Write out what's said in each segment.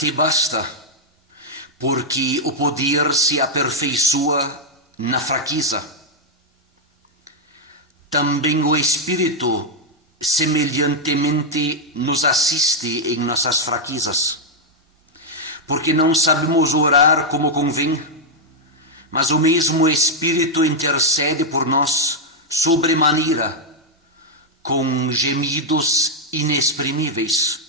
te basta, porque o poder se aperfeiçoa na fraqueza. Também o Espírito semelhantemente nos assiste em nossas fraquezas, porque não sabemos orar como convém, mas o mesmo Espírito intercede por nós sobremaneira, com gemidos inexprimíveis.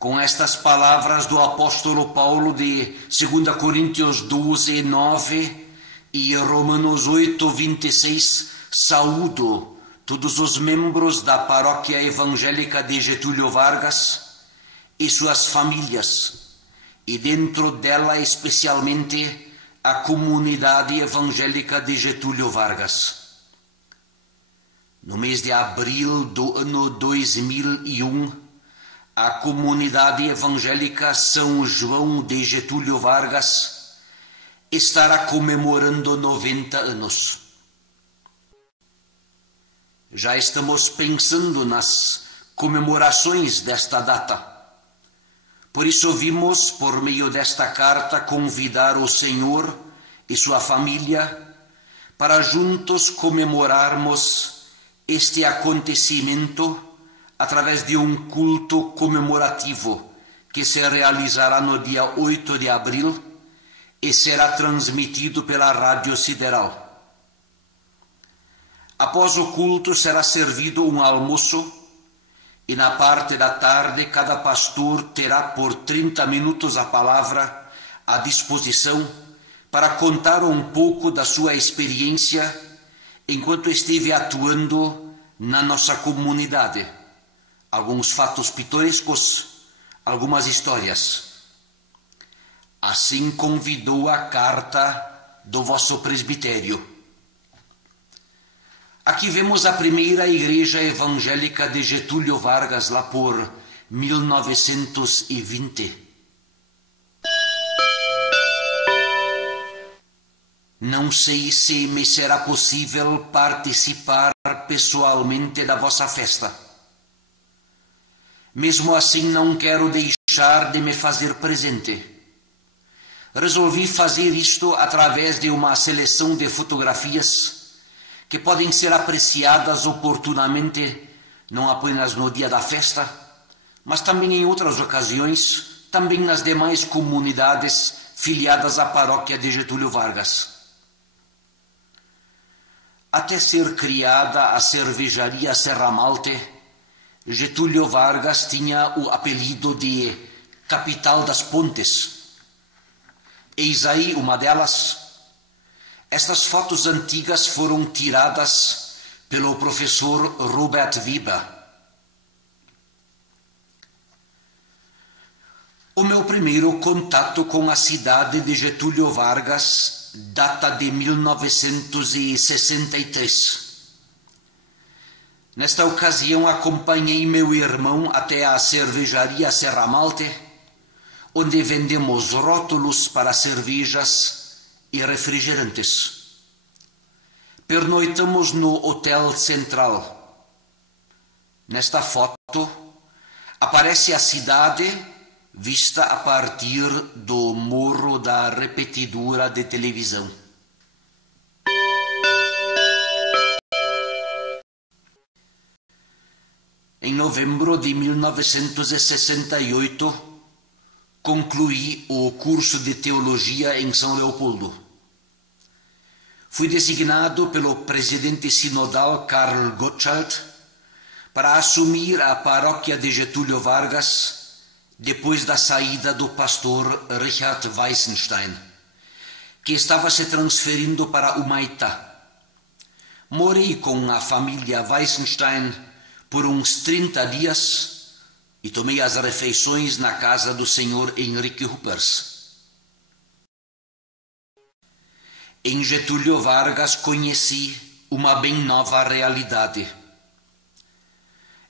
Com estas palavras do apóstolo Paulo de 2 Coríntios 12, 9 e Romanos 8, 26, saúdo todos os membros da paróquia evangélica de Getúlio Vargas e suas famílias, e dentro dela especialmente a comunidade evangélica de Getúlio Vargas. No mês de abril do ano 2001, a comunidade evangélica São João de Getúlio Vargas estará comemorando 90 anos. Já estamos pensando nas comemorações desta data. Por isso vimos, por meio desta carta, convidar o Senhor e sua família para juntos comemorarmos este acontecimento através de um culto comemorativo que se realizará no dia 8 de abril e será transmitido pela Rádio Sideral. Após o culto será servido um almoço e na parte da tarde cada pastor terá por 30 minutos a palavra à disposição para contar um pouco da sua experiência enquanto esteve atuando na nossa comunidade. Alguns fatos pitorescos, algumas histórias. Assim convidou a carta do vosso presbitério. Aqui vemos a primeira igreja evangélica de Getúlio Vargas, lá por 1920. Não sei se me será possível participar pessoalmente da vossa festa. Mesmo assim, não quero deixar de me fazer presente. Resolvi fazer isto através de uma seleção de fotografias que podem ser apreciadas oportunamente, não apenas no dia da festa, mas também em outras ocasiões, também nas demais comunidades filiadas à paróquia de Getúlio Vargas. Até ser criada a cervejaria Serra Malte, Getúlio Vargas tinha o apelido de Capital das Pontes. Eis aí uma delas. Estas fotos antigas foram tiradas pelo professor Robert Weber. O meu primeiro contato com a cidade de Getúlio Vargas data de 1963. Nesta ocasião, acompanhei meu irmão até a cervejaria Serra Malte, onde vendemos rótulos para cervejas e refrigerantes. Pernoitamos no Hotel Central. Nesta foto, aparece a cidade vista a partir do morro da repetidora de televisão. Em novembro de 1968, concluí o curso de teologia em São Leopoldo. Fui designado pelo presidente sinodal Karl Gottschalk para assumir a paróquia de Getúlio Vargas depois da saída do pastor Richard Weissenstein, que estava se transferindo para Humaitá. Morei com a família Weissenstein por uns 30 dias e tomei as refeições na casa do senhor Henrique Ruppers. Em Getúlio Vargas conheci uma bem nova realidade.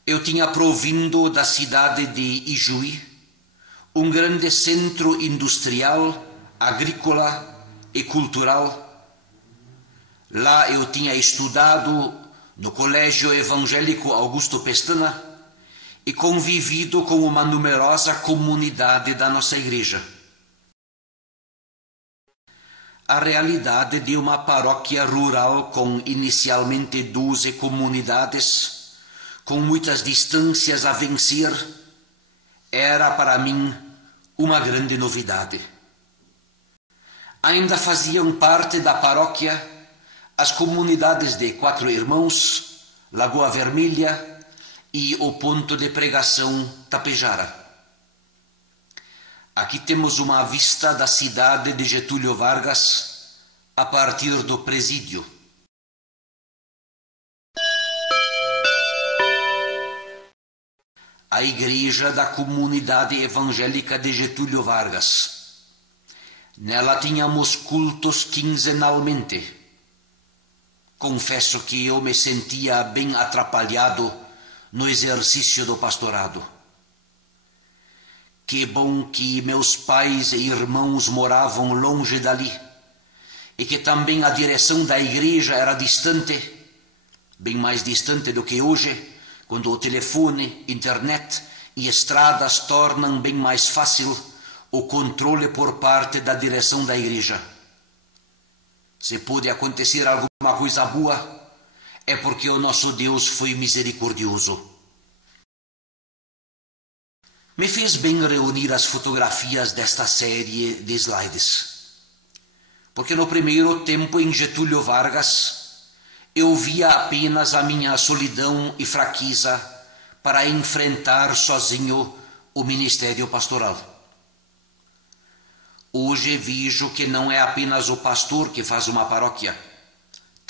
Eu tinha provindo da cidade de Ijuí, um grande centro industrial, agrícola e cultural. Lá eu tinha estudado no Colégio Evangélico Augusto Pestana e convivido com uma numerosa comunidade da nossa igreja. A realidade de uma paróquia rural com inicialmente 12 comunidades, com muitas distâncias a vencer, era para mim uma grande novidade. Ainda faziam parte da paróquia as comunidades de Quatro Irmãos, Lagoa Vermelha e o ponto de pregação Tapejara. Aqui temos uma vista da cidade de Getúlio Vargas a partir do presídio. A igreja da comunidade evangélica de Getúlio Vargas. Nela tínhamos cultos quinzenalmente. Confesso que eu me sentia bem atrapalhado no exercício do pastorado. Que bom que meus pais e irmãos moravam longe dali e que também a direção da igreja era distante, bem mais distante do que hoje, quando o telefone, internet e estradas tornam bem mais fácil o controle por parte da direção da igreja. Se pode acontecer alguma coisa boa, é porque o nosso Deus foi misericordioso. Me fez bem reunir as fotografias desta série de slides, porque no primeiro tempo em Getúlio Vargas eu via apenas a minha solidão e fraqueza para enfrentar sozinho o ministério pastoral. Hoje vejo que não é apenas o pastor que faz uma paróquia,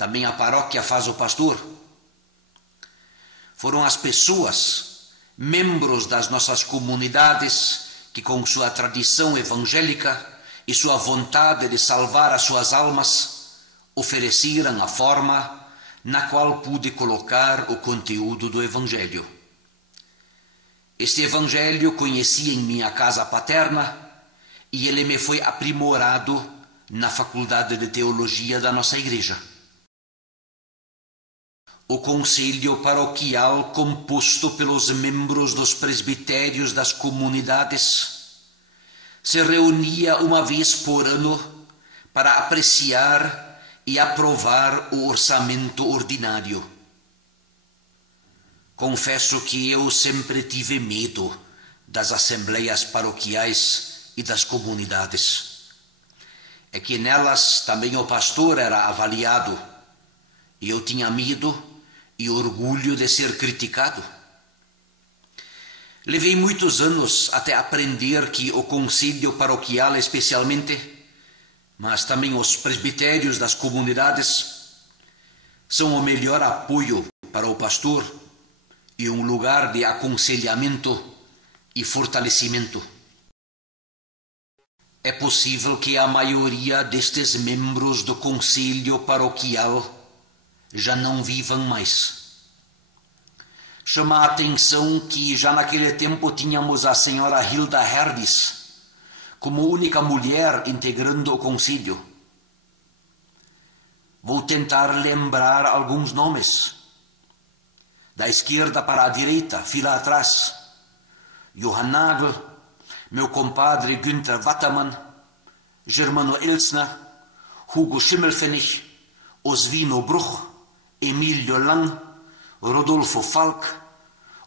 também a paróquia faz o pastor. Foram as pessoas, membros das nossas comunidades, que com sua tradição evangélica e sua vontade de salvar as suas almas, ofereceram a forma na qual pude colocar o conteúdo do Evangelho. Este Evangelho conheci em minha casa paterna e ele me foi aprimorado na Faculdade de Teologia da nossa igreja. O conselho paroquial, composto pelos membros dos presbitérios das comunidades, se reunia uma vez por ano para apreciar e aprovar o orçamento ordinário. Confesso que eu sempre tive medo das assembleias paroquiais e das comunidades. É que nelas também o pastor era avaliado e eu tinha medo e orgulho de ser criticado. Levei muitos anos até aprender que o conselho paroquial especialmente, mas também os presbitérios das comunidades, são o melhor apoio para o pastor e um lugar de aconselhamento e fortalecimento. É possível que a maioria destes membros do conselho paroquial já não vivam mais. Chama a atenção que já naquele tempo tínhamos a senhora Hilda Herdes como única mulher integrando o conselho. Vou tentar lembrar alguns nomes. Da esquerda para a direita, fila atrás: Johann Nagel, meu compadre Günther Wattamann, Germano Elsner, Hugo Schimmelpfennig, Oswino Bruch, Emilio Lang, Rodolfo Falk,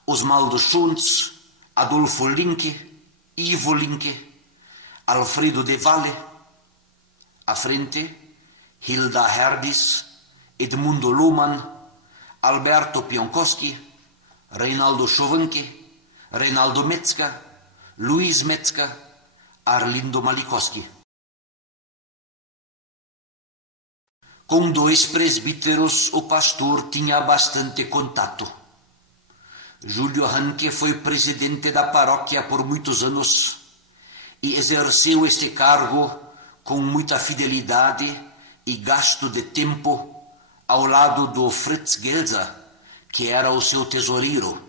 Osmaldo Schunz, Adolfo Linke, Ivo Linke, Alfredo de Valle. À frente, Hilda Herdes, Edmundo Luhmann, Alberto Pionkowski, Reinaldo Schovanke, Reinaldo Metzger, Luis Metzger, Arlindo Malikowski. Com dois presbíteros o pastor tinha bastante contato. Júlio Hanke foi presidente da paróquia por muitos anos e exerceu este cargo com muita fidelidade e gasto de tempo ao lado do Fritz Gelser, que era o seu tesoureiro.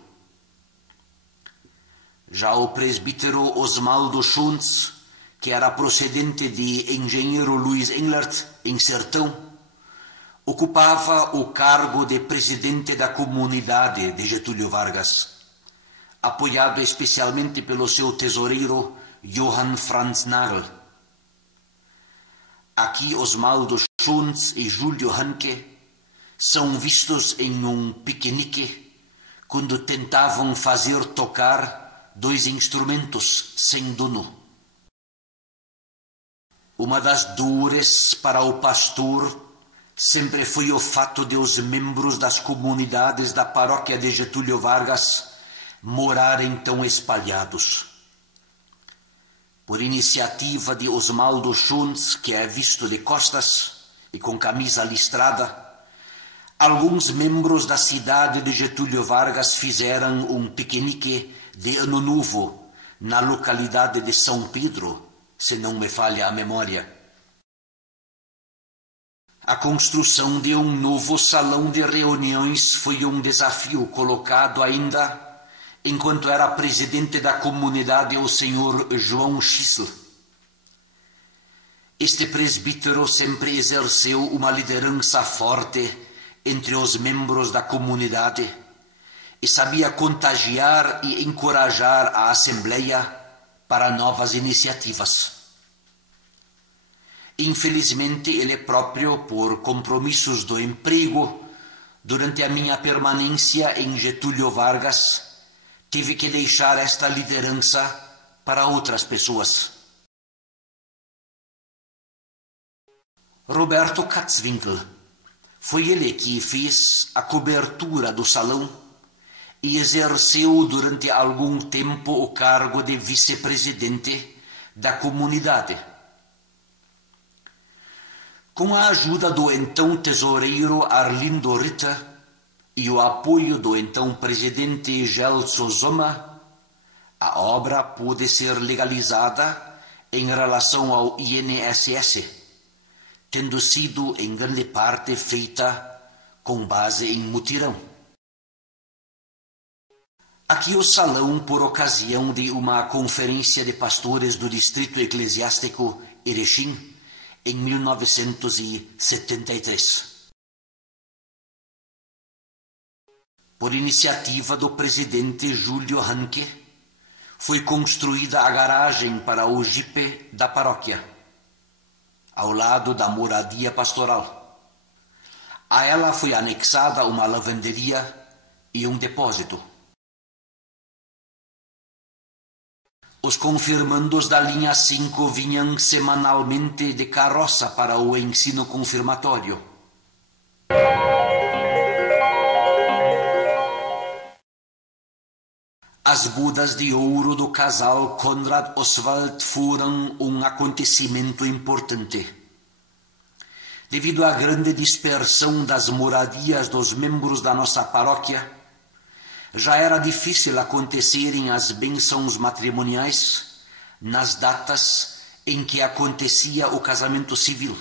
Já o presbítero Osmaldo Schunz, que era procedente de engenheiro Luiz Englert, em Sertão, ocupava o cargo de presidente da comunidade de Getúlio Vargas, apoiado especialmente pelo seu tesoureiro Johann Franz Nagel. Aqui Osmaldo Schunz e Júlio Hanke são vistos em um piquenique quando tentavam fazer tocar dois instrumentos sem dono. Uma das dores para o pastor sempre foi o fato de os membros das comunidades da paróquia de Getúlio Vargas morarem tão espalhados. Por iniciativa de Osmaldo Schunz, que é visto de costas e com camisa listrada, alguns membros da cidade de Getúlio Vargas fizeram um piquenique de Ano Novo na localidade de São Pedro, se não me falha a memória. A construção de um novo salão de reuniões foi um desafio colocado ainda enquanto era presidente da comunidade o senhor João Schissel. Este presbítero sempre exerceu uma liderança forte entre os membros da comunidade e sabia contagiar e encorajar a Assembleia para novas iniciativas. Infelizmente, ele próprio, por compromissos do emprego, durante a minha permanência em Getúlio Vargas, tive que deixar esta liderança para outras pessoas. Roberto Katzwinkel, foi ele que fez a cobertura do salão e exerceu durante algum tempo o cargo de vice-presidente da comunidade. Com a ajuda do então tesoureiro Arlindo Ritter e o apoio do então presidente Gelso Sommer, a obra pôde ser legalizada em relação ao INSS, tendo sido em grande parte feita com base em mutirão. Aqui o salão, por ocasião de uma conferência de pastores do distrito eclesiástico Erechim, em 1973. Por iniciativa do presidente Júlio Hanke, foi construída a garagem para o jipe da paróquia, ao lado da moradia pastoral. A ela foi anexada uma lavanderia e um depósito. Os confirmandos da linha 5 vinham semanalmente de carroça para o ensino confirmatório. As bodas de ouro do casal Conrad Oswald foram um acontecimento importante. Devido à grande dispersão das moradias dos membros da nossa paróquia, já era difícil acontecerem as bênçãos matrimoniais nas datas em que acontecia o casamento civil.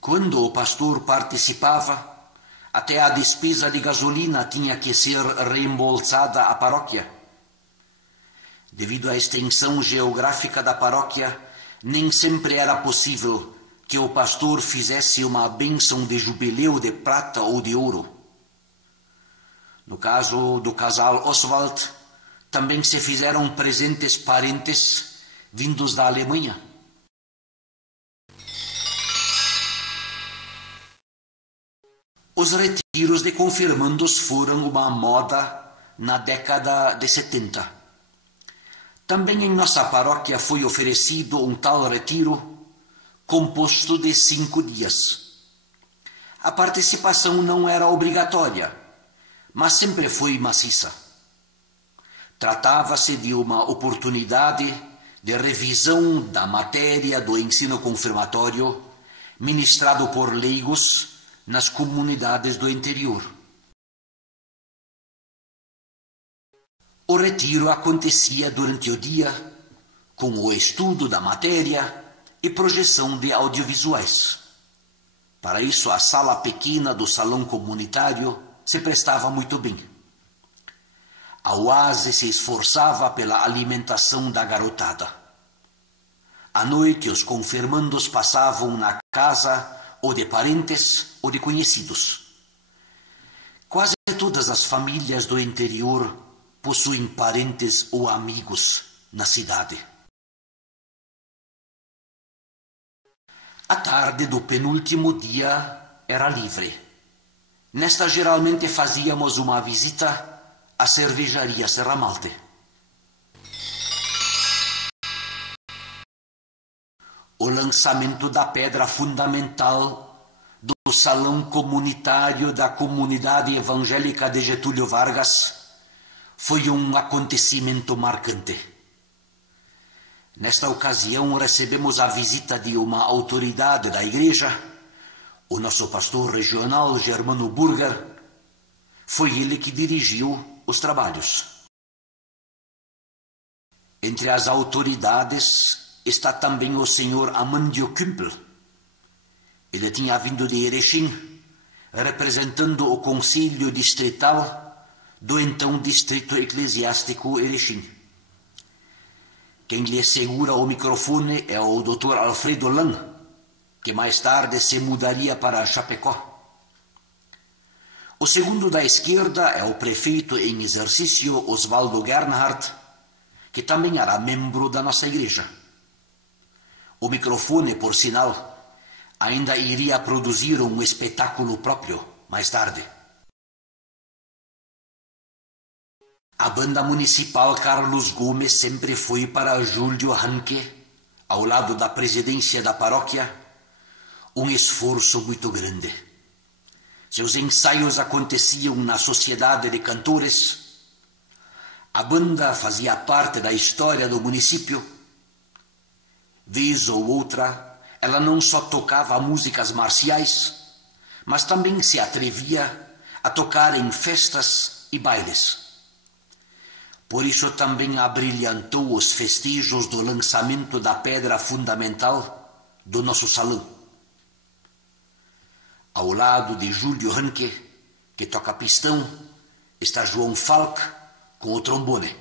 Quando o pastor participava, até a despesa de gasolina tinha que ser reembolsada à paróquia. Devido à extensão geográfica da paróquia, nem sempre era possível que o pastor fizesse uma bênção de jubileu de prata ou de ouro. No caso do casal Oswald, também se fizeram presentes parentes vindos da Alemanha. Os retiros de confirmandos foram uma moda na década de 70. Também em nossa paróquia foi oferecido um tal retiro composto de 5 dias. A participação não era obrigatória, mas sempre foi maciça. Tratava-se de uma oportunidade de revisão da matéria do ensino confirmatório ministrado por leigos nas comunidades do interior. O retiro acontecia durante o dia, com o estudo da matéria e projeção de audiovisuais. Para isso, a sala pequena do salão comunitário se prestava muito bem. A UASE se esforçava pela alimentação da garotada. À noite, os confirmandos passavam na casa ou de parentes ou de conhecidos. Quase todas as famílias do interior possuem parentes ou amigos na cidade. A tarde do penúltimo dia era livre. Nesta geralmente fazíamos uma visita à cervejaria Serra Malte. O lançamento da pedra fundamental do Salão Comunitário da Comunidade Evangélica de Getúlio Vargas foi um acontecimento marcante. Nesta ocasião, recebemos a visita de uma autoridade da igreja, o nosso pastor regional, Germano Burger. Foi ele que dirigiu os trabalhos. Entre as autoridades está também o senhor Amandio Kümpel. Ele tinha vindo de Erechim, representando o Conselho Distrital do então Distrito Eclesiástico Erechim. Quem lhe segura o microfone é o Dr. Alfredo Lang, que mais tarde se mudaria para Chapecó. O segundo da esquerda é o prefeito em exercício Oswaldo Gernhardt, que também era membro da nossa igreja. O microfone, por sinal, ainda iria produzir um espetáculo próprio mais tarde. A banda municipal Carlos Gomes sempre foi para Júlio Hanke, ao lado da presidência da paróquia, um esforço muito grande. Seus ensaios aconteciam na Sociedade de Cantores. A banda fazia parte da história do município. Vez ou outra, ela não só tocava músicas marciais, mas também se atrevia a tocar em festas e bailes. Por isso também abrilhantou os festejos do lançamento da pedra fundamental do nosso salão. Ao lado de Júlio Hanke, que toca pistão, está João Falk com o trombone.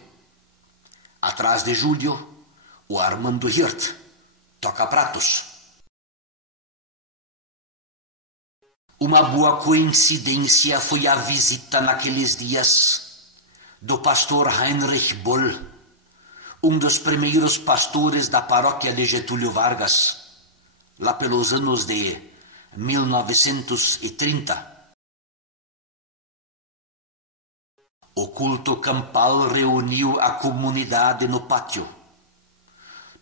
Atrás de Júlio, o Armando Hirt toca pratos. Uma boa coincidência foi a visita naqueles dias do pastor Heinrich Boll, um dos primeiros pastores da paróquia de Getúlio Vargas, lá pelos anos de 1930. O culto campal reuniu a comunidade no pátio.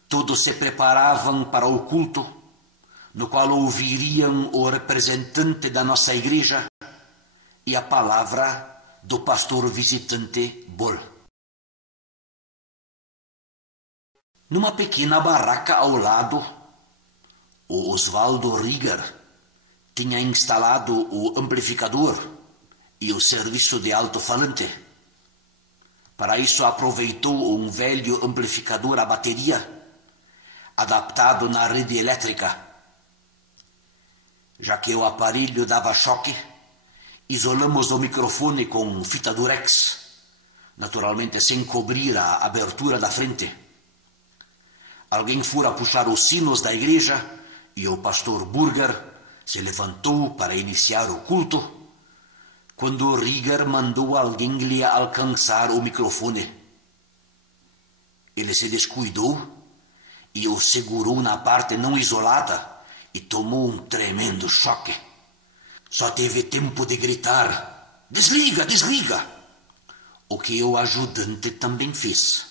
Todos se preparavam para o culto, no qual ouviriam o representante da nossa igreja e a palavra do pastor visitante Boll. Numa pequena barraca ao lado, o Oswaldo Rieger tinha instalado o amplificador e o serviço de alto-falante. Para isso aproveitou um velho amplificador a bateria, adaptado na rede elétrica. Já que o aparelho dava choque, isolamos o microfone com fita durex, naturalmente sem cobrir a abertura da frente. Alguém fora puxar os sinos da igreja e o pastor Burger se levantou para iniciar o culto, quando Rieger mandou alguém lhe alcançar o microfone. Ele se descuidou e o segurou na parte não isolada e tomou um tremendo choque. Só teve tempo de gritar: "Desliga, desliga!" O que o ajudante também fez.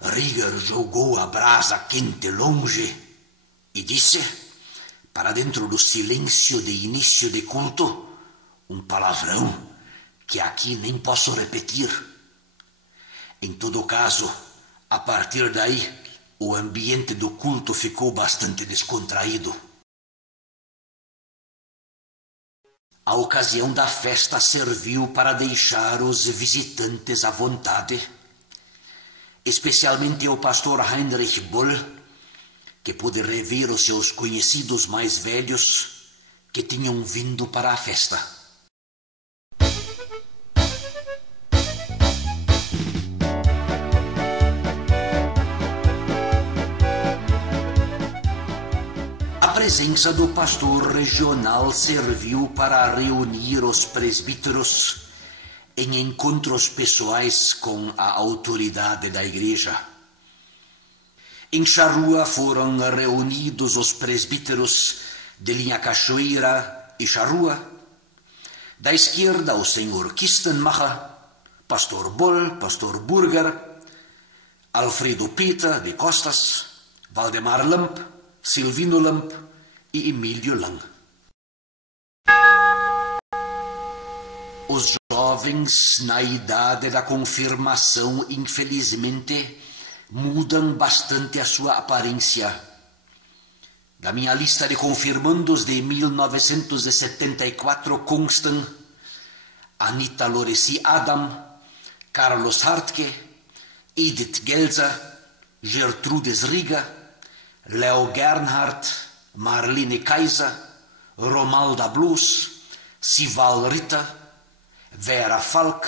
Rieger jogou a brasa quente longe e disse, para dentro do silêncio de início de culto, um palavrão que aqui nem posso repetir. Em todo caso, a partir daí, o ambiente do culto ficou bastante descontraído. A ocasião da festa serviu para deixar os visitantes à vontade, especialmente o pastor Heinrich Boll, que pôde rever os seus conhecidos mais velhos que tinham vindo para a festa. A presença do pastor regional serviu para reunir os presbíteros em encontros pessoais com a autoridade da igreja. Em Charrua foram reunidos os presbíteros de Linha Cachoeira e Charrua. Da esquerda, o senhor Kistenmacher, pastor Boll, pastor Burger, Alfredo Peter de Costas, Valdemar Lamp, Silvino Lamp e Emílio Lang. Os jovens, na idade da confirmação, infelizmente, mudam bastante a sua aparência. Da minha lista de confirmandos de 1974 constam Anita Loresi Adam, Carlos Hartke, Edith Gelser, Gertrudes Riga, Leo Gernhardt, Marlene Kaiser, Romalda Blues, Sival Ritter, Vera Falk,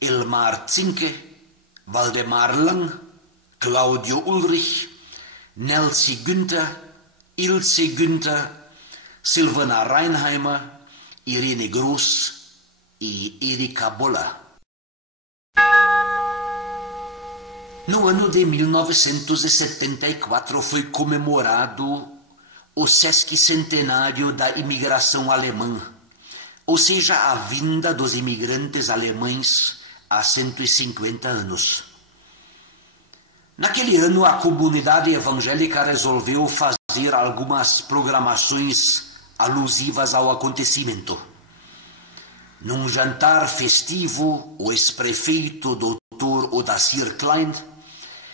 Elmar Zinke, Valdemar Lang, Claudio Ulrich, Nelsie Günther, Ilse Günther, Silvana Reinheimer, Irene Gross e Erika Bolla. No ano de 1974 foi comemorado o sesquicentenário da imigração alemã, ou seja, a vinda dos imigrantes alemães há 150 anos. Naquele ano, a comunidade evangélica resolveu fazer algumas programações alusivas ao acontecimento. Num jantar festivo, o ex-prefeito Dr. Odacir Klein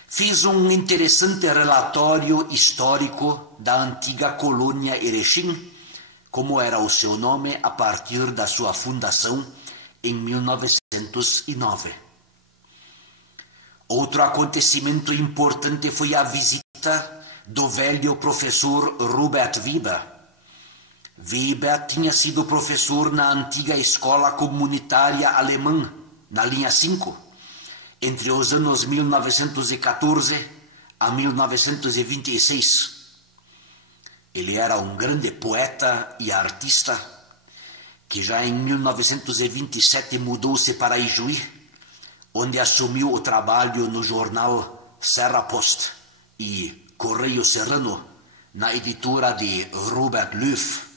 fez um interessante relatório histórico da antiga colônia Erechim, como era o seu nome a partir da sua fundação em 1909. Outro acontecimento importante foi a visita do velho professor Robert Weber. Weber tinha sido professor na antiga escola comunitária alemã, na linha 5, entre os anos 1914 a 1926. Ele era um grande poeta e artista que já em 1927 mudou-se para Ijuí, onde assumiu o trabalho no jornal Serra Post e Correio Serrano, na editora de Robert Löw.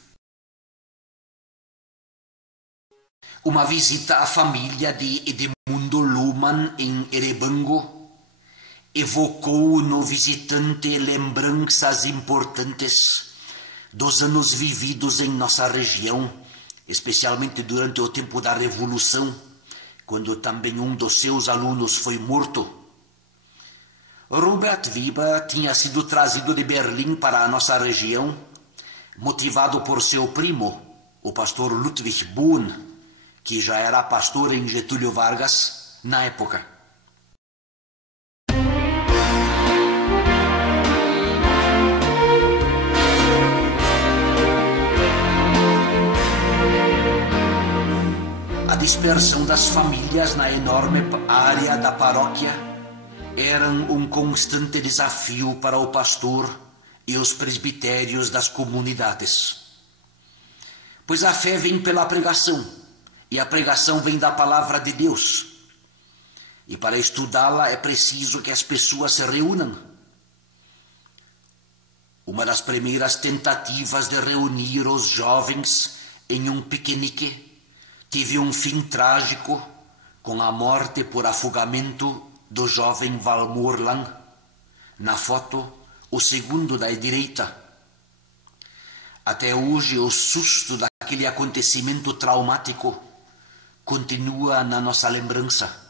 Uma visita à família de Edmundo Luhmann em Erebango evocou no visitante lembranças importantes dos anos vividos em nossa região, especialmente durante o tempo da Revolução, quando também um dos seus alunos foi morto. Robert Weber tinha sido trazido de Berlim para a nossa região, motivado por seu primo, o pastor Ludwig Bohn, que já era pastor em Getúlio Vargas na época. A dispersão das famílias na enorme área da paróquia era um constante desafio para o pastor e os presbitérios das comunidades. Pois a fé vem pela pregação, e a pregação vem da palavra de Deus. E para estudá-la é preciso que as pessoas se reúnam. Uma das primeiras tentativas de reunir os jovens em um piquenique teve um fim trágico com a morte por afogamento do jovem Valmor Lang. Na foto, o segundo da direita. Até hoje, o susto daquele acontecimento traumático continua na nossa lembrança.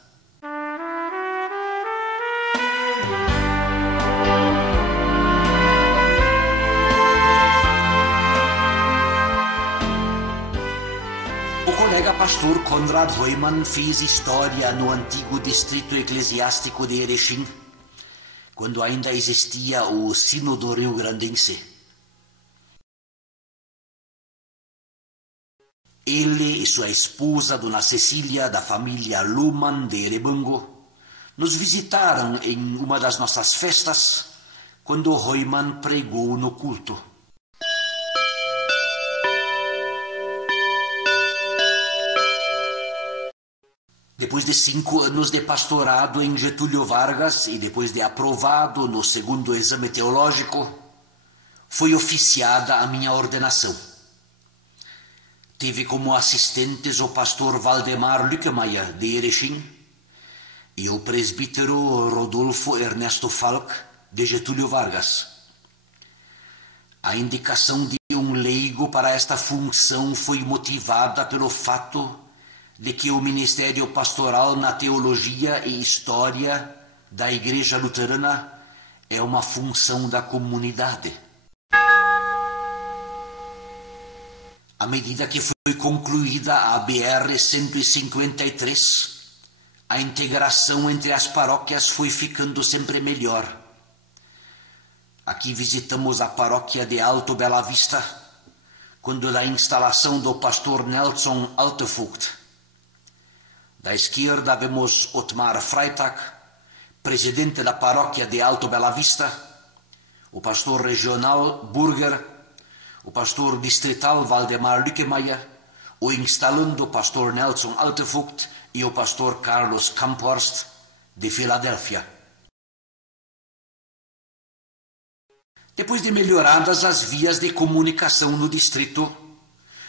O colega pastor Konrad Heumann fez história no antigo distrito eclesiástico de Erechim, quando ainda existia o Sínodo Rio-Grandense. Ele e sua esposa, Dona Cecília, da família Luhmann de Erebango, nos visitaram em uma das nossas festas, quando Heumann pregou no culto. Depois de 5 anos de pastorado em Getúlio Vargas e depois de aprovado no segundo exame teológico, foi oficiada a minha ordenação. Tive como assistentes o pastor Valdemar Lückemeier, de Erechim, e o presbítero Rodolfo Ernesto Falck, de Getúlio Vargas. A indicação de um leigo para esta função foi motivada pelo fato de que o ministério pastoral na teologia e história da Igreja Luterana é uma função da comunidade. À medida que foi concluída a BR-153, a integração entre as paróquias foi ficando sempre melhor. Aqui visitamos a paróquia de Alto Bela Vista, quando da instalação do pastor Nelson Altevogt. Da esquerda vemos Otmar Freitag, presidente da paróquia de Alto Bela Vista, o pastor regional Burger, o pastor distrital Valdemar Lückemeier, o instalando pastor Nelson Altevogt e o pastor Carlos Kamphorst, de Filadélfia. Depois de melhoradas as vias de comunicação no distrito,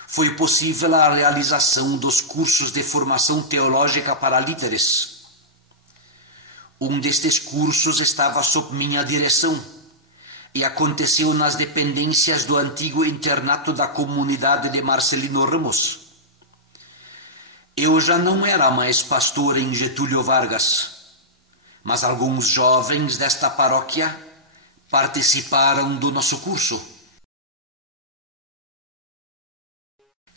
foi possível a realização dos cursos de formação teológica para líderes. Um destes cursos estava sob minha direção e aconteceu nas dependências do antigo internato da comunidade de Marcelino Ramos. Eu já não era mais pastor em Getúlio Vargas, mas alguns jovens desta paróquia participaram do nosso curso.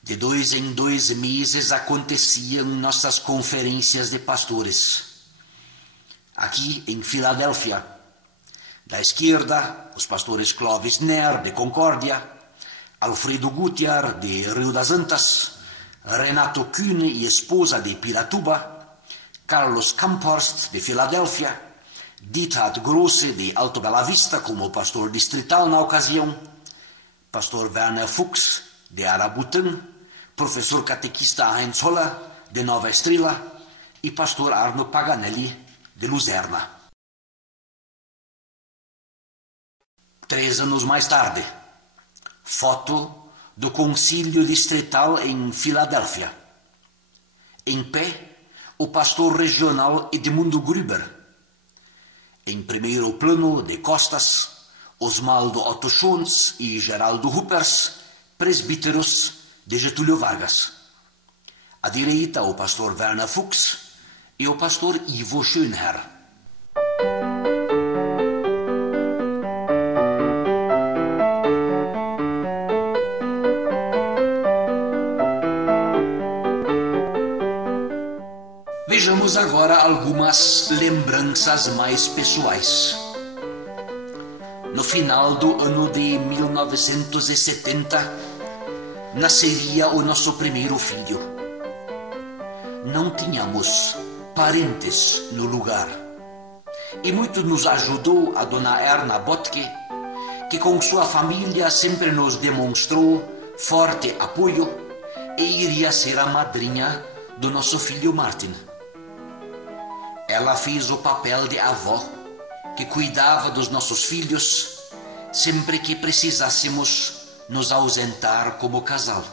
De 2 em 2 meses aconteciam nossas conferências de pastores. Aqui em Filadélfia, da esquerda, os pastores Clovis Ner, de Concórdia, Alfredo Gutiar, de Rio das Antas, Renato Kühne e esposa, de Piratuba, Carlos Kamphorst, de Filadélfia, Diethard Grosse, de Alto Bela Vista, como pastor distrital na ocasião, pastor Werner Fuchs, de Arabutã, professor catequista Heinz Holler, de Nova Estrela, e pastor Arno Paganelli, de Luzerna. 3 anos mais tarde, foto do concílio distrital em Filadélfia. Em pé, o pastor regional Edmundo Gruber. Em primeiro plano, de costas, Osmaldo Otto Schunz e Geraldo Ruppers, presbíteros de Getúlio Vargas. À direita, o pastor Werner Fuchs e o pastor Ivo Schönherr. Vejamos agora algumas lembranças mais pessoais. No final do ano de 1970, nasceria o nosso primeiro filho. Não tínhamos parentes no lugar. E muito nos ajudou a dona Erna Botke, que com sua família sempre nos demonstrou forte apoio e iria ser a madrinha do nosso filho Martin. Ela fez o papel de avó, que cuidava dos nossos filhos sempre que precisássemos nos ausentar como casal.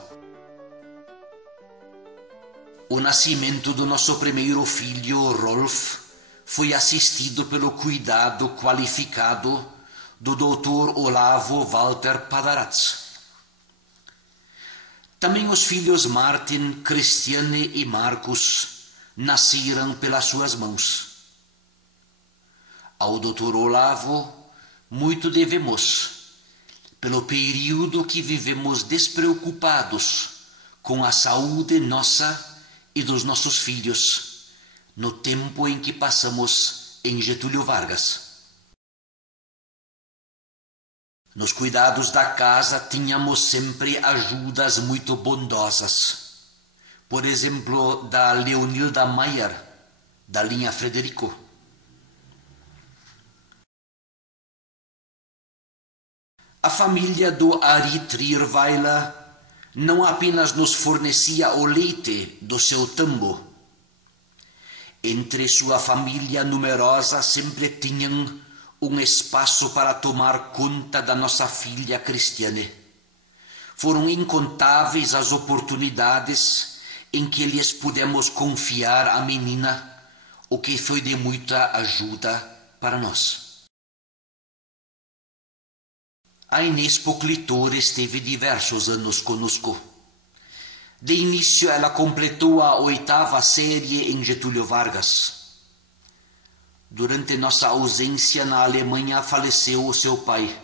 O nascimento do nosso primeiro filho, Rolf, foi assistido pelo cuidado qualificado do Dr. Olavo Walter Padaratz. Também os filhos Martin, Christiane e Marcos nasceram pelas suas mãos. Ao Dr. Olavo, muito devemos, pelo período que vivemos despreocupados com a saúde nossa e dos nossos filhos, no tempo em que passamos em Getúlio Vargas. Nos cuidados da casa tínhamos sempre ajudas muito bondosas. Por exemplo, da Leonilda Maier, da linha Frederico. A família do Ari Trierweiler não apenas nos fornecia o leite do seu tambo, Entre sua família numerosa sempre tinham espaço para tomar conta da nossa filha Cristiane. Foram incontáveis as oportunidades em que lhes pudemos confiar a menina, o que foi de muita ajuda para nós. A Inês Poclitor esteve diversos anos conosco. De início, ela completou a 8ª série em Getúlio Vargas. Durante nossa ausência na Alemanha, faleceu o seu pai.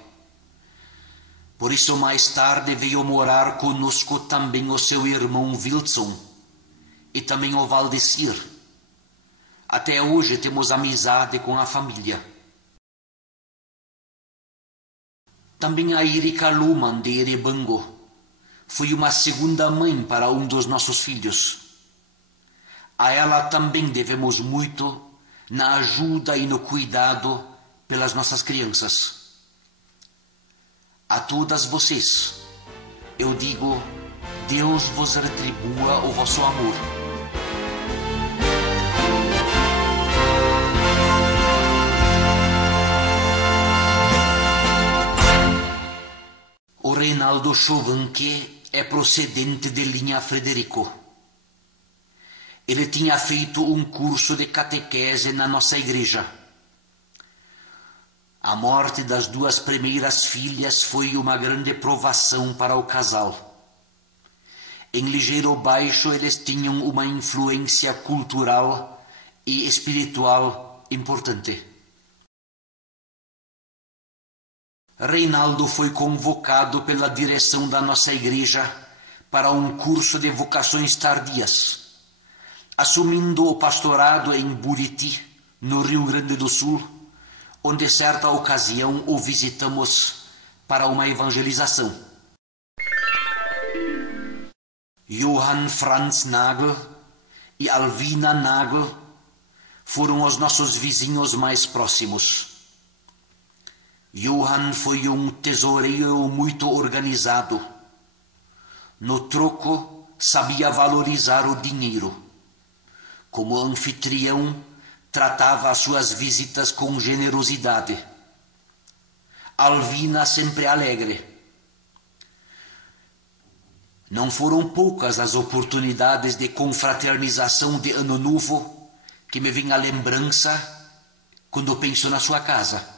Por isso, mais tarde, veio morar conosco também o seu irmão Wilson e também o Valdecir. Até hoje temos amizade com a família. Também a Erika Luhmann, de Erebango, foi uma segunda mãe para um dos nossos filhos. A ela também devemos muito na ajuda e no cuidado pelas nossas crianças. A todas vocês, eu digo, Deus vos retribua o vosso amor. O Reinaldo Schovanke é procedente de linha Frederico. Ele tinha feito um curso de catequese na nossa igreja. A morte das 2 primeiras filhas foi uma grande provação para o casal. Em Ligeiro Baixo eles tinham uma influência cultural e espiritual importante. Reinaldo foi convocado pela direção da nossa igreja para um curso de vocações tardias, assumindo o pastorado em Buriti, no Rio Grande do Sul, onde certa ocasião o visitamos para uma evangelização. Johann Franz Nagel e Alvina Nagel foram os nossos vizinhos mais próximos. Johann foi um tesoureiro muito organizado. No troco, sabia valorizar o dinheiro. Como anfitrião, tratava as suas visitas com generosidade. Alvina sempre alegre. Não foram poucas as oportunidades de confraternização de Ano Novo que me vêm à lembrança quando penso na sua casa.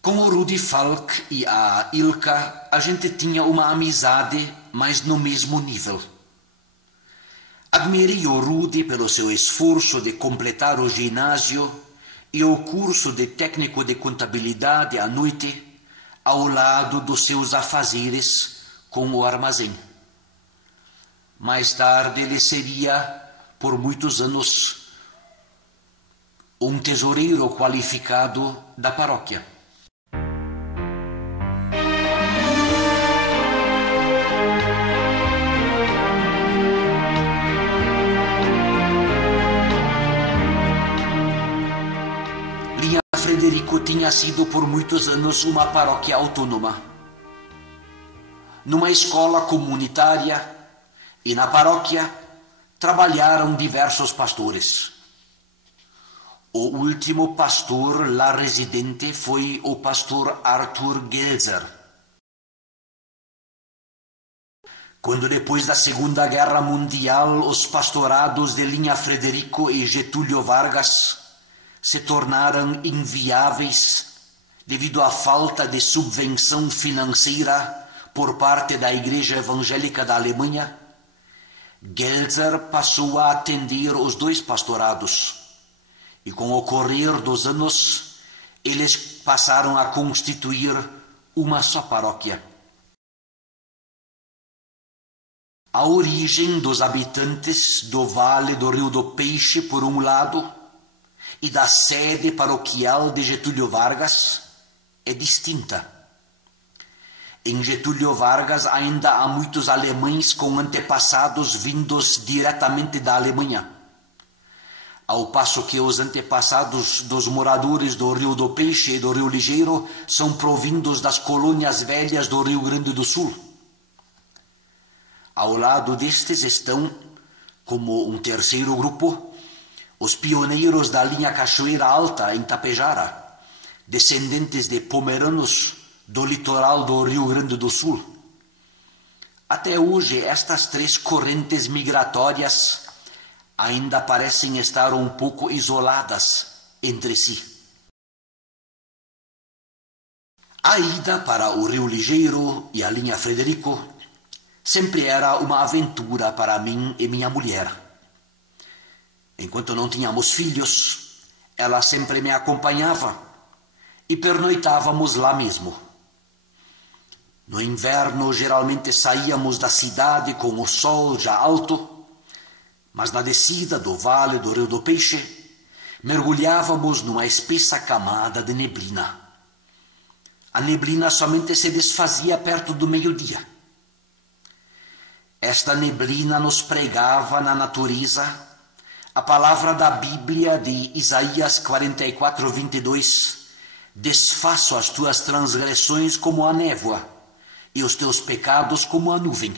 Com o Rudi Falk e a Ilka, a gente tinha uma amizade, mas no mesmo nível. Admirei o Rudi pelo seu esforço de completar o ginásio e o curso de técnico de contabilidade à noite, ao lado dos seus afazeres com o armazém. Mais tarde ele seria, por muitos anos, um tesoureiro qualificado da paróquia. Frederico tinha sido por muitos anos uma paróquia autônoma. Numa escola comunitária e na paróquia trabalharam diversos pastores. O último pastor lá residente foi o pastor Arthur Gelzer. Quando depois da Segunda Guerra Mundial os pastorados de linha Frederico e Getúlio Vargas se tornaram inviáveis devido à falta de subvenção financeira por parte da Igreja Evangélica da Alemanha, Gelzer passou a atender os 2 pastorados e com o correr dos anos eles passaram a constituir uma só paróquia. A origem dos habitantes do Vale do Rio do Peixe, por um lado, e da sede paroquial de Getúlio Vargas é distinta. Em Getúlio Vargas ainda há muitos alemães com antepassados vindos diretamente da Alemanha, ao passo que os antepassados dos moradores do Rio do Peixe e do Rio Ligeiro são provindos das colônias velhas do Rio Grande do Sul. Ao lado destes estão, Como um terceiro grupo, os pioneiros da linha Cachoeira Alta, em Tapejara, descendentes de pomeranos do litoral do Rio Grande do Sul. Até hoje, estas três correntes migratórias ainda parecem estar um pouco isoladas entre si. A ida para o Rio Ligeiro e a linha Frederico sempre era uma aventura para mim e minha mulher. Enquanto não tínhamos filhos, ela sempre me acompanhava e pernoitávamos lá mesmo. No inverno, geralmente saíamos da cidade com o sol já alto, mas na descida do vale do Rio do Peixe, mergulhávamos numa espessa camada de neblina. A neblina somente se desfazia perto do meio-dia. Esta neblina nos pregava na natureza a palavra da Bíblia de Isaías 44, 22, desfaço as tuas transgressões como a névoa e os teus pecados como a nuvem.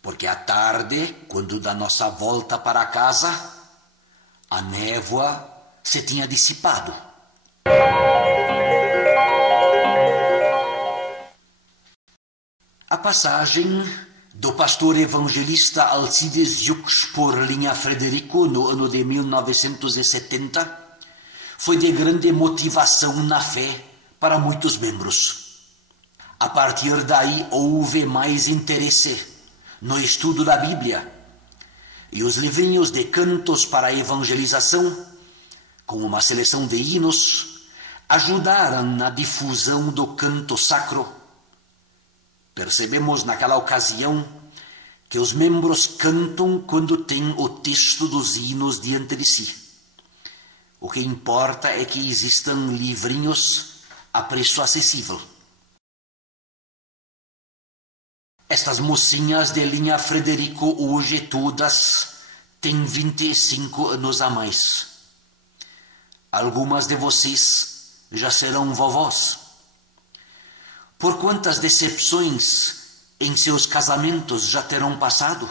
Porque à tarde, quando da nossa volta para casa, a névoa se tinha dissipado. A passagem do pastor evangelista Alcides Jux por linha Frederico no ano de 1970 foi de grande motivação na fé para muitos membros. A partir daí houve mais interesse no estudo da Bíblia e os livrinhos de cantos para a evangelização, com uma seleção de hinos, ajudaram na difusão do canto sacro. Percebemos naquela ocasião que os membros cantam quando têm o texto dos hinos diante de si. O que importa é que existam livrinhos a preço acessível. Estas mocinhas de linha Frederico hoje todas têm 25 anos a mais. Algumas de vocês já serão vovós. Por quantas decepções em seus casamentos já terão passado?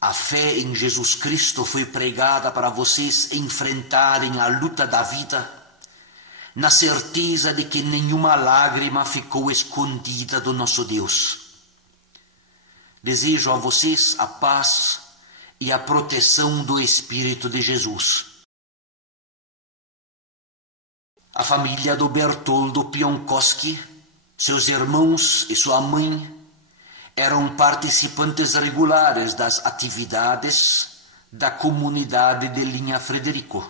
A fé em Jesus Cristo foi pregada para vocês enfrentarem a luta da vida, na certeza de que nenhuma lágrima ficou escondida do nosso Deus. Desejo a vocês a paz e a proteção do Espírito de Jesus. A família do Bertoldo Pionkoski, seus irmãos e sua mãe eram participantes regulares das atividades da comunidade de linha Frederico.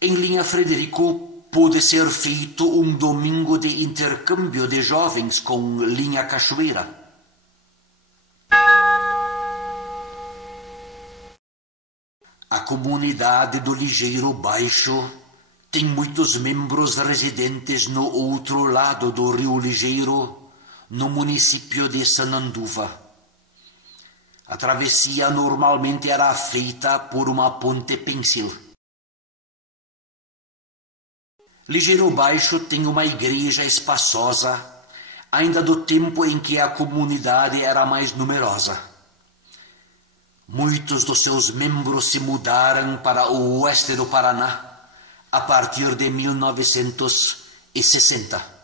Em linha Frederico pôde ser feito um domingo de intercâmbio de jovens com linha Cachoeira. A comunidade do Ligeiro Baixo tem muitos membros residentes no outro lado do Rio Ligeiro, no município de Sananduva. A travessia normalmente era feita por uma ponte pêncil. Ligeiro Baixo tem uma igreja espaçosa, ainda do tempo em que a comunidade era mais numerosa. Muitos dos seus membros se mudaram para o oeste do Paraná a partir de 1960.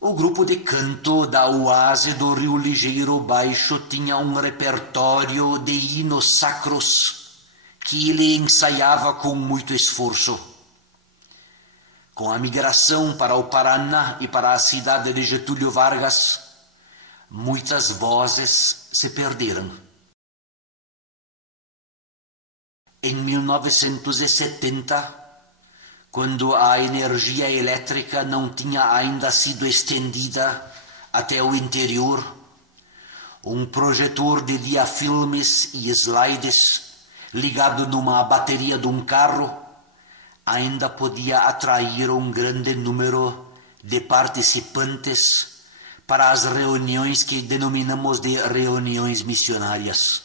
O grupo de canto da Oase do Rio Ligeiro Baixo tinha um repertório de hinos sacros que ele ensaiava com muito esforço. Com a migração para o Paraná e para a cidade de Getúlio Vargas, muitas vozes se perderam. Em 1970, quando a energia elétrica não tinha ainda sido estendida até o interior, um projetor de diafilmes e slides ligado numa bateria de um carro ainda podia atrair um grande número de participantes para as reuniões que denominamos de reuniões missionárias.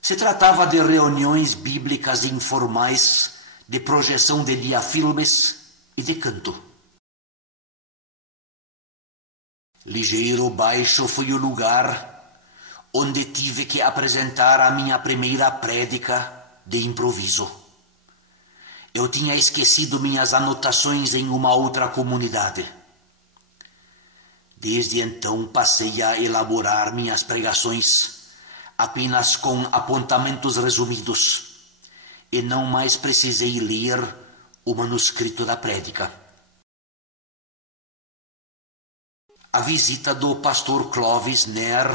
Se tratava de reuniões bíblicas informais de projeção de diafilmes e de canto. Ligeiro Baixo foi o lugar onde tive que apresentar a minha primeira prédica de improviso. Eu tinha esquecido minhas anotações em uma outra comunidade. Desde então passei a elaborar minhas pregações apenas com apontamentos resumidos e não mais precisei ler o manuscrito da prédica. A visita do pastor Clovis Ner,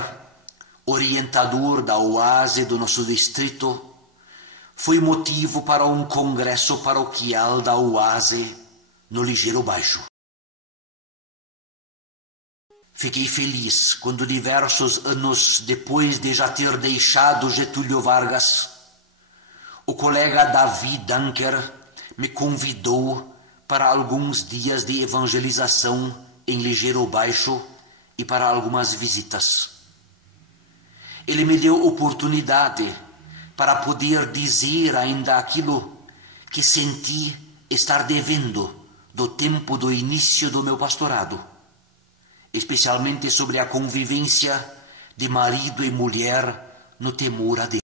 orientador da oase do nosso distrito, foi motivo para um congresso paroquial da oase no Ligeiro Baixo. Fiquei feliz quando, diversos anos depois de já ter deixado Getúlio Vargas, o colega Davi Dunker me convidou para alguns dias de evangelização em Ligeiro Baixo e para algumas visitas. Ele me deu oportunidade para poder dizer ainda aquilo que senti estar devendo do tempo do início do meu pastorado, especialmente sobre a convivência de marido e mulher no temor a Deus.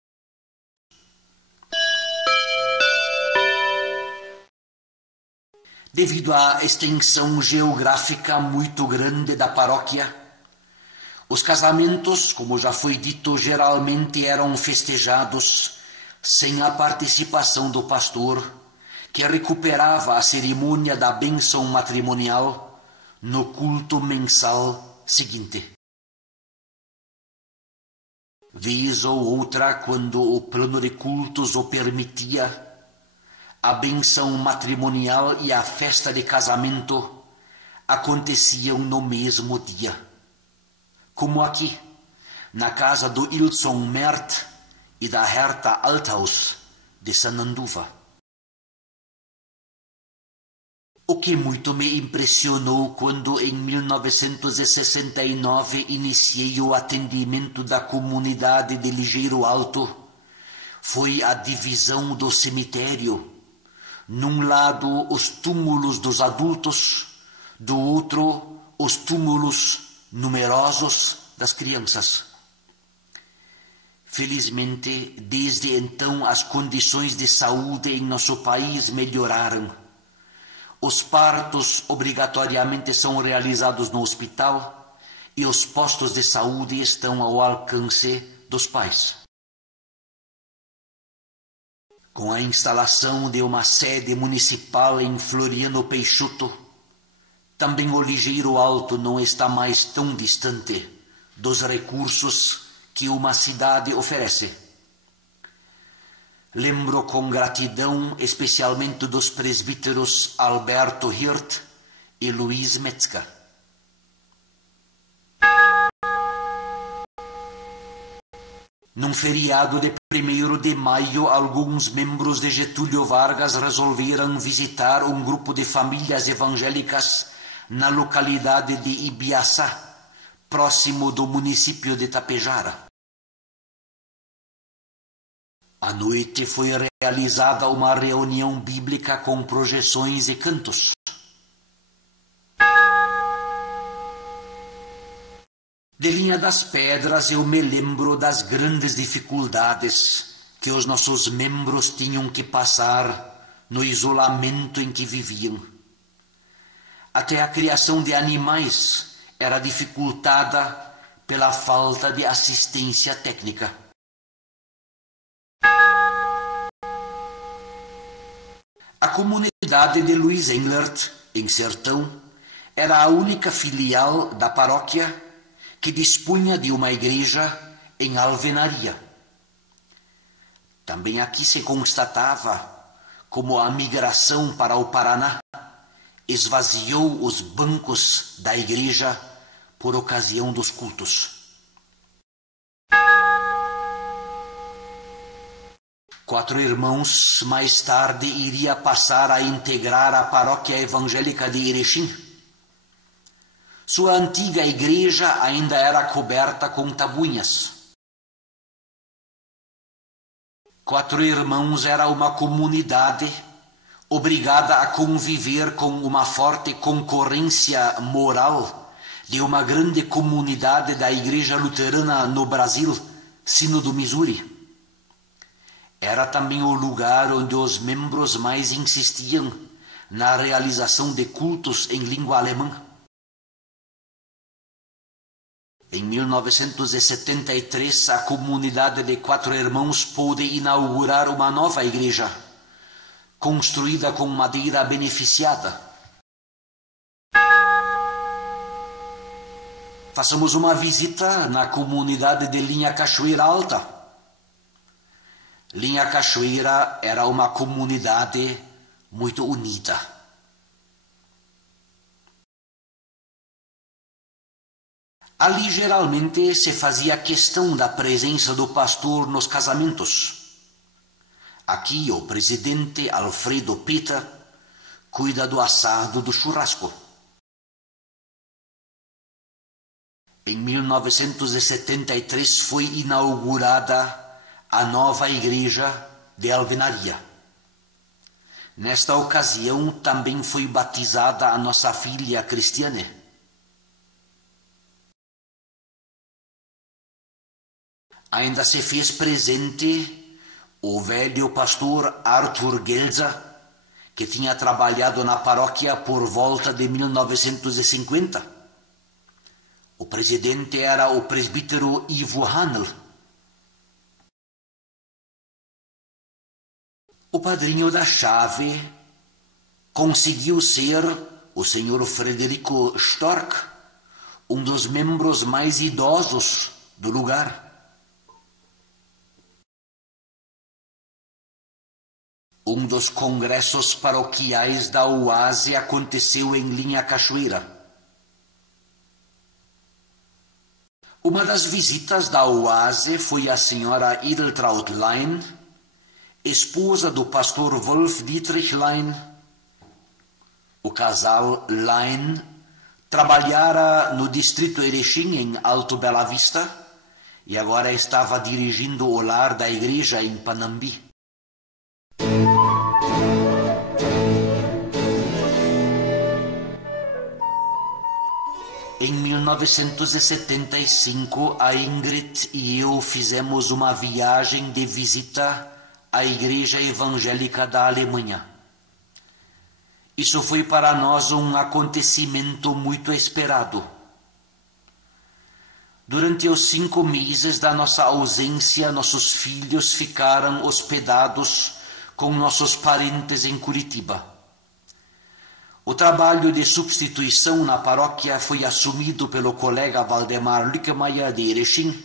Devido à extensão geográfica muito grande da paróquia, os casamentos, como já foi dito, geralmente eram festejados sem a participação do pastor, que recuperava a cerimônia da bênção matrimonial no culto mensal seguinte. Vez ou outra, quando o plano de cultos o permitia, a bênção matrimonial e a festa de casamento aconteciam no mesmo dia. Como aqui, na casa do Ilson Mert e da Herta Althaus, de Sananduva. O que muito me impressionou quando, em 1969, iniciei o atendimento da comunidade de Ligeiro Alto, foi a divisão do cemitério. Num lado, os túmulos dos adultos, do outro, os túmulos numerosos das crianças. Felizmente, desde então, as condições de saúde em nosso país melhoraram. Os partos obrigatoriamente são realizados no hospital e os postos de saúde estão ao alcance dos pais. Com a instalação de uma sede municipal em Floriano Peixoto, também o Ligeiro Alto não está mais tão distante dos recursos que uma cidade oferece. Lembro com gratidão especialmente dos presbíteros Alberto Hirt e Luiz Metzger. Num feriado de 1º de maio, alguns membros de Getúlio Vargas resolveram visitar um grupo de famílias evangélicas na localidade de Ibiaçá, próximo do município de Tapejara. À noite foi realizada uma reunião bíblica com projeções e cantos. De Linha das Pedras eu me lembro das grandes dificuldades que os nossos membros tinham que passar no isolamento em que viviam. Até a criação de animais era dificultada pela falta de assistência técnica. A comunidade de Luiz Englert, em Sertão, era a única filial da paróquia que dispunha de uma igreja em alvenaria. Também aqui se constatava como a migração para o Paraná esvaziou os bancos da igreja por ocasião dos cultos. 4 irmãos mais tarde iria passar a integrar a paróquia evangélica de Erechim. Sua antiga igreja ainda era coberta com tabuinhas. 4 irmãos era uma comunidade obrigada a conviver com uma forte concorrência moral de uma grande comunidade da Igreja Luterana no Brasil, Sino do Missouri. Era também o lugar onde os membros mais insistiam na realização de cultos em língua alemã. Em 1973, a comunidade de Quatro Irmãos pôde inaugurar uma nova igreja, construída com madeira beneficiada. Façamos uma visita na comunidade de Linha Cachoeira Alta. Linha Cachoeira era uma comunidade muito unida. Ali geralmente se fazia questão da presença do pastor nos casamentos. Aqui o presidente Alfredo Peter cuida do assado do churrasco. Em 1973 foi inaugurada a nova igreja de alvenaria. Nesta ocasião também foi batizada a nossa filha Cristiane. Ainda se fez presente o velho pastor Arthur Gelza, que tinha trabalhado na paróquia por volta de 1950. O presidente era o presbítero Ivo Hanel. O padrinho da chave conseguiu ser o senhor Frederico Storck, um dos membros mais idosos do lugar. Um dos congressos paroquiais da UASE aconteceu em Linha Cachoeira. Uma das visitas da UASE foi a senhora Edeltraud Lein, esposa do pastor Wolf Dietrich Lein. O casal Lein trabalhara no distrito Erechim, em Alto Bela Vista, e agora estava dirigindo o lar da igreja em Panambi. Em 1975, a Ingrid e eu fizemos uma viagem de visita à Igreja Evangélica da Alemanha. Isso foi para nós um acontecimento muito esperado. Durante os 5 meses da nossa ausência, nossos filhos ficaram hospedados com nossos parentes em Curitiba. O trabalho de substituição na paróquia foi assumido pelo colega Valdemar Lückemeier de Erechim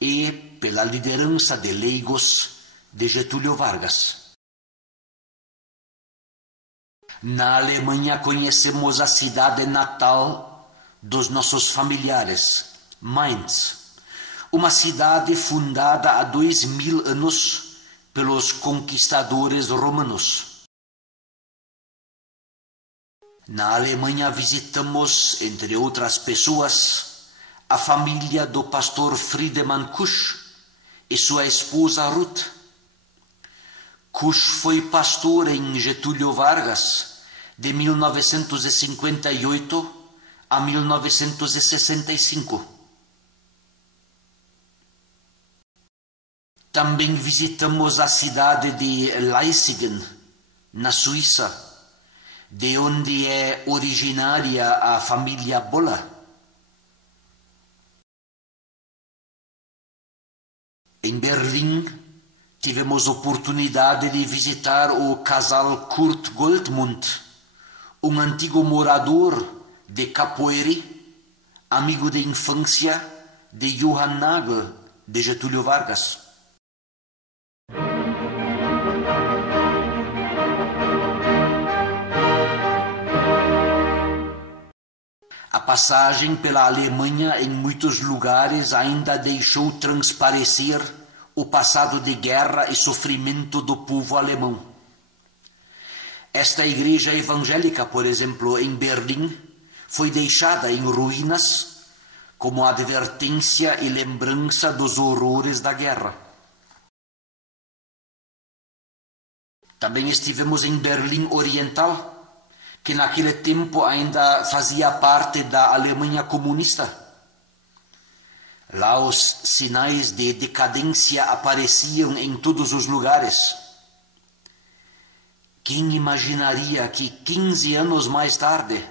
e pela liderança de leigos de Getúlio Vargas. Na Alemanha conhecemos a cidade natal dos nossos familiares, Mainz, uma cidade fundada há 2000 anos pelos conquistadores romanos. Na Alemanha visitamos, entre outras pessoas, a família do pastor Friedemann Kusch e sua esposa Ruth. Kusch foi pastor em Getúlio Vargas de 1958 a 1965. Também visitamos a cidade de Leiningen, na Suíça, de onde é originária a família Boller. Em Berlim, tivemos oportunidade de visitar o casal Kurt Goldmund, um antigo morador de Capoeiri, amigo de infância de Johann Nagel, de Getúlio Vargas. A passagem pela Alemanha em muitos lugares ainda deixou transparecer o passado de guerra e sofrimento do povo alemão. Esta igreja evangélica, por exemplo, em Berlim, foi deixada em ruínas como advertência e lembrança dos horrores da guerra. Também estivemos em Berlim Oriental, que naquele tempo ainda fazia parte da Alemanha comunista. Lá os sinais de decadência apareciam em todos os lugares. Quem imaginaria que 15 anos mais tarde,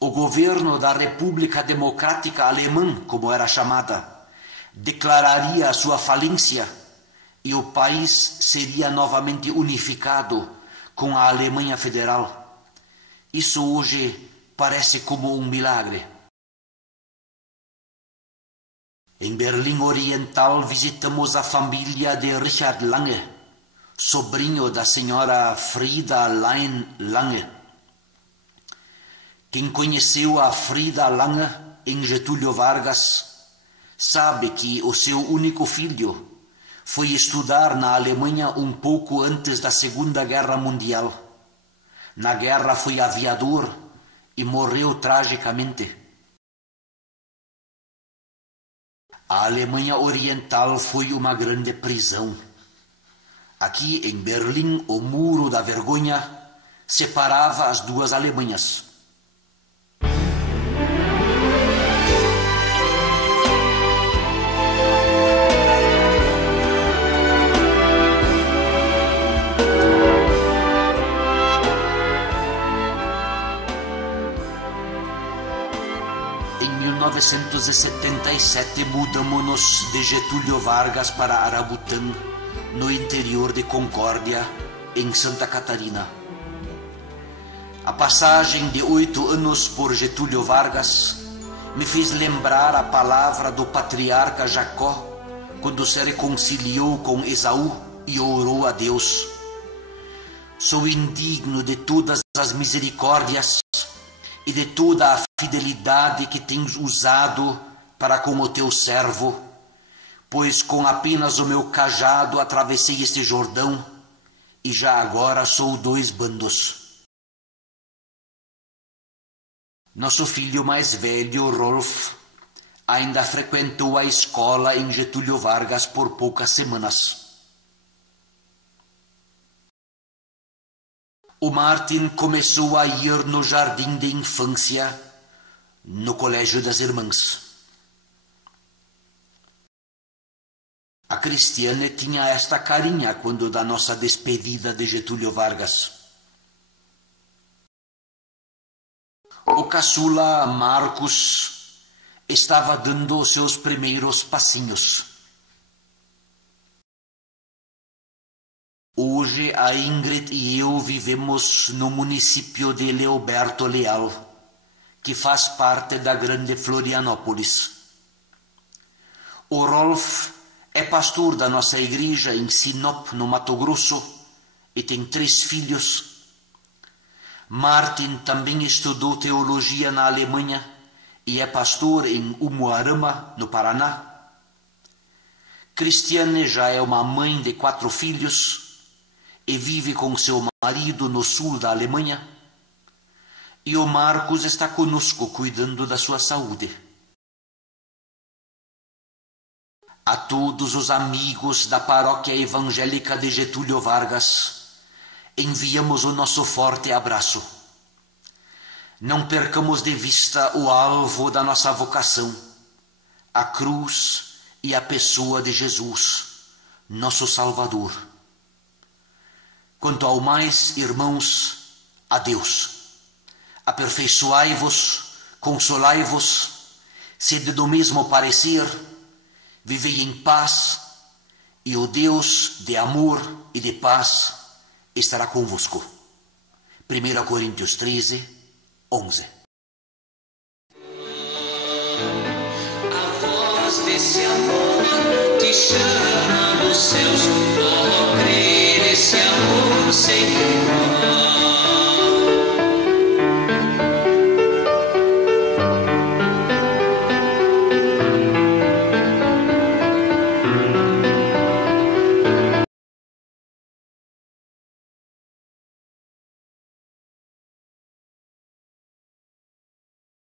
o governo da República Democrática Alemã, como era chamada, declararia a sua falência e o país seria novamente unificado com a Alemanha Federal? Isso hoje parece como um milagre. Em Berlim Oriental visitamos a família de Richard Lange, sobrinho da senhora Frida Lange. Quem conheceu a Frida Lange em Getúlio Vargas sabe que o seu único filho foi estudar na Alemanha um pouco antes da Segunda Guerra Mundial. Na guerra foi aviador e morreu tragicamente. A Alemanha Oriental foi uma grande prisão. Aqui em Berlim, o Muro da Vergonha separava as duas Alemanhas. Em 1977 mudamos-nos de Getúlio Vargas para Arabutã, no interior de Concórdia, em Santa Catarina. A passagem de 8 anos por Getúlio Vargas me fez lembrar a palavra do patriarca Jacó quando se reconciliou com Esaú e orou a Deus: sou indigno de todas as misericórdias e de toda a fidelidade que tens usado para com o teu servo, pois com apenas o meu cajado atravessei este Jordão e já agora sou 2 bandos. Nosso filho mais velho, Rolf, ainda frequentou a escola em Getúlio Vargas por poucas semanas. O Martin começou a ir no jardim de infância, no Colégio das Irmãs. A Cristiane tinha esta carinha quando da nossa despedida de Getúlio Vargas. O caçula Marcos estava dando os seus primeiros passinhos. Hoje a Ingrid e eu vivemos no município de Leoberto Leal, que faz parte da grande Florianópolis. O Rolf é pastor da nossa igreja em Sinop, no Mato Grosso, e tem 3 filhos. Martin também estudou teologia na Alemanha e é pastor em Umuarama, no Paraná. Cristiane já é uma mãe de 4 filhos e vive com seu marido no sul da Alemanha. E o Marcos está conosco cuidando da sua saúde. A todos os amigos da Paróquia Evangélica de Getúlio Vargas, enviamos o nosso forte abraço. Não percamos de vista o alvo da nossa vocação, a cruz e a pessoa de Jesus, nosso Salvador. Quanto ao mais, irmãos, adeus. Aperfeiçoai-vos, consolai-vos, sede do mesmo parecer, vivei em paz, e o Deus de amor e de paz estará convosco. 1 Coríntios 13, 11. A voz desse amor te chama nos seus, oh, crer esse amor sem